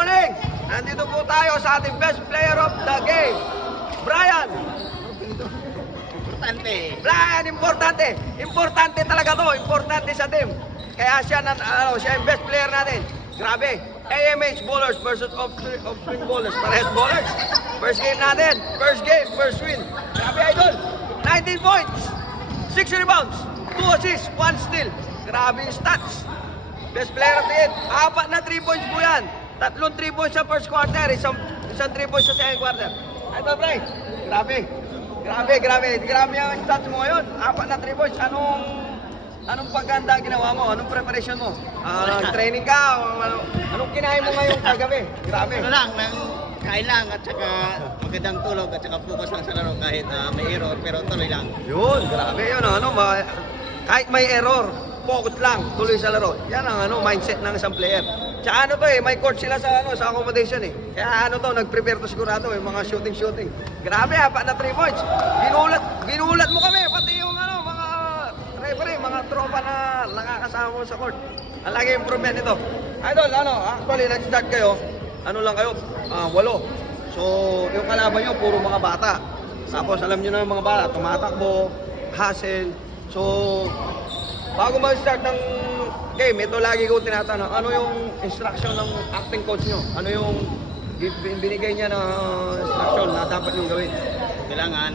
morning! Nandito po tayo sa ating best player of the game, Brian. Brian, importante. Importante talaga to. Importante sa team. Kaya siya, siya yung best player natin. Grabe. AMH bowlers versus off-swing bowlers. Parehas bowlers. First game natin. First game, first win. Grabe, idol. 19 points. 6 rebounds. 2 assists. 1 steal. Grabe yung stats. Best player of the game. 4 na 3 points po yan. 3 3 points sa first quarter. Isang 3 points sa second quarter. Idol, Brian. Grabe. Grabe ang stats mo ngayon. 4 na 3 points. Anong pagkanda ginawa mo? Anong preparation mo? Training ka? Anong kinain mo ngayong kagabi? Grabe. Ano lang, kain lang at saka magandang tulog at saka focus lang sa laro kahit may error pero tuloy lang. Yun, grabe yun. Kahit may error, focus lang, tuloy sa laro. Yan ang mindset ng isang player. Tsaka may coach sila sa accommodation eh. Kaya nag-prepare to sigurado mga shooting. Grabe, 4 na 3 points. Ginulat mo kami, pati yung mga referee, mga tropa na nakakasama mo sa court. Ang lagi improvement ito. Idol, actually, nag-start kayo, lang kayo, 8. So, yung kalaban nyo, puro mga bata. Tapos, alam nyo na mga bata, tumatakbo, hustle. So, bago mag-start ng game, ito lagi ko tinatanong, ano yung instruction ng acting coach nyo? Ano yung binigay niya na instruction na dapat yung gawin? Kailangan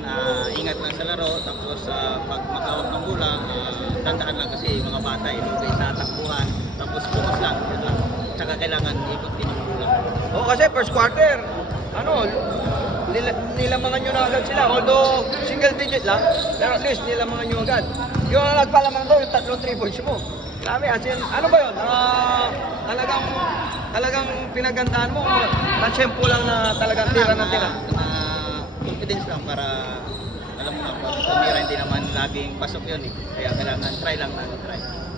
ingat lang sa laro tapos pag makawag ng bola, tandaan lang kasi mga bata ilugay sa takbuhan tapos focus lang, yun lang. Tsaka kailangan ikot din yung bola. Kasi first quarter, nilamangan nyo na agad sila. Although single digit lang, pero at least nilamangan nyo agad. Yung nagpalamang doon, yung 3 points mo. Grabe, as in, ano ba yun? Talagang pinagandaan mo, na-tempo lang na talagang tira na tira. Confidence lang para alam mo na pag tumira hindi naman laging pasok yun eh. Kaya kailangan try lang.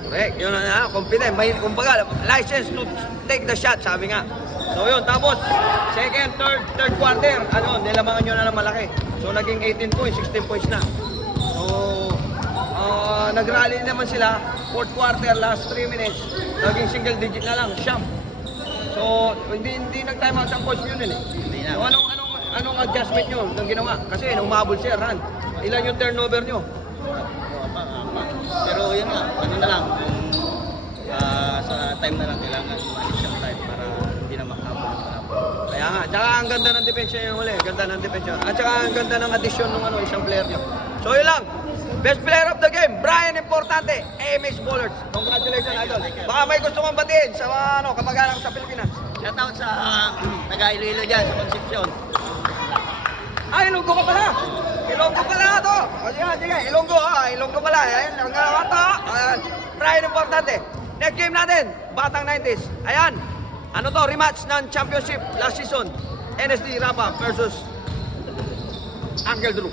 Correct, yun na, confident. May, kumbaga, license to take the shot, sabi nga. So yun, tapos, second, third quarter, nilamangan nyo na ng malaki. So naging 18 points, 16 points na. So, nag-rally naman sila, fourth quarter, last 3 minutes, naging single digit na lang, siyam. So, hindi nag-time out ang coach yun eh. So, anong adjustment nyo nang ginawa? Kasi umabol siya, run. Ilan yung turnover nyo? Pero yun nga, na lang, sa time na lang kailangan malis yung time para hindi na makapol. Kaya nga, tsaka ang ganda ng depensa yung uli, ganda ng depensa. At tsaka ang ganda ng addition ng isang player nyo. So yun lang, best player of the game, Brian Importante, AMH Bowlers. Congratulations, idol. Baka may gusto kong batiin sa kamag-anak sa Pilipinas. Shoutout sa taga-Iloilo dyan sa Concepcion. Ilonggo ka pala. Ilonggo pala ito. Sige, Ilonggo pala. Ayan, ang ito. Brian Importante. Next game natin, Batang 90s. Ayan, rematch ng championship last season. NSD Rapa versus Uncle Drew.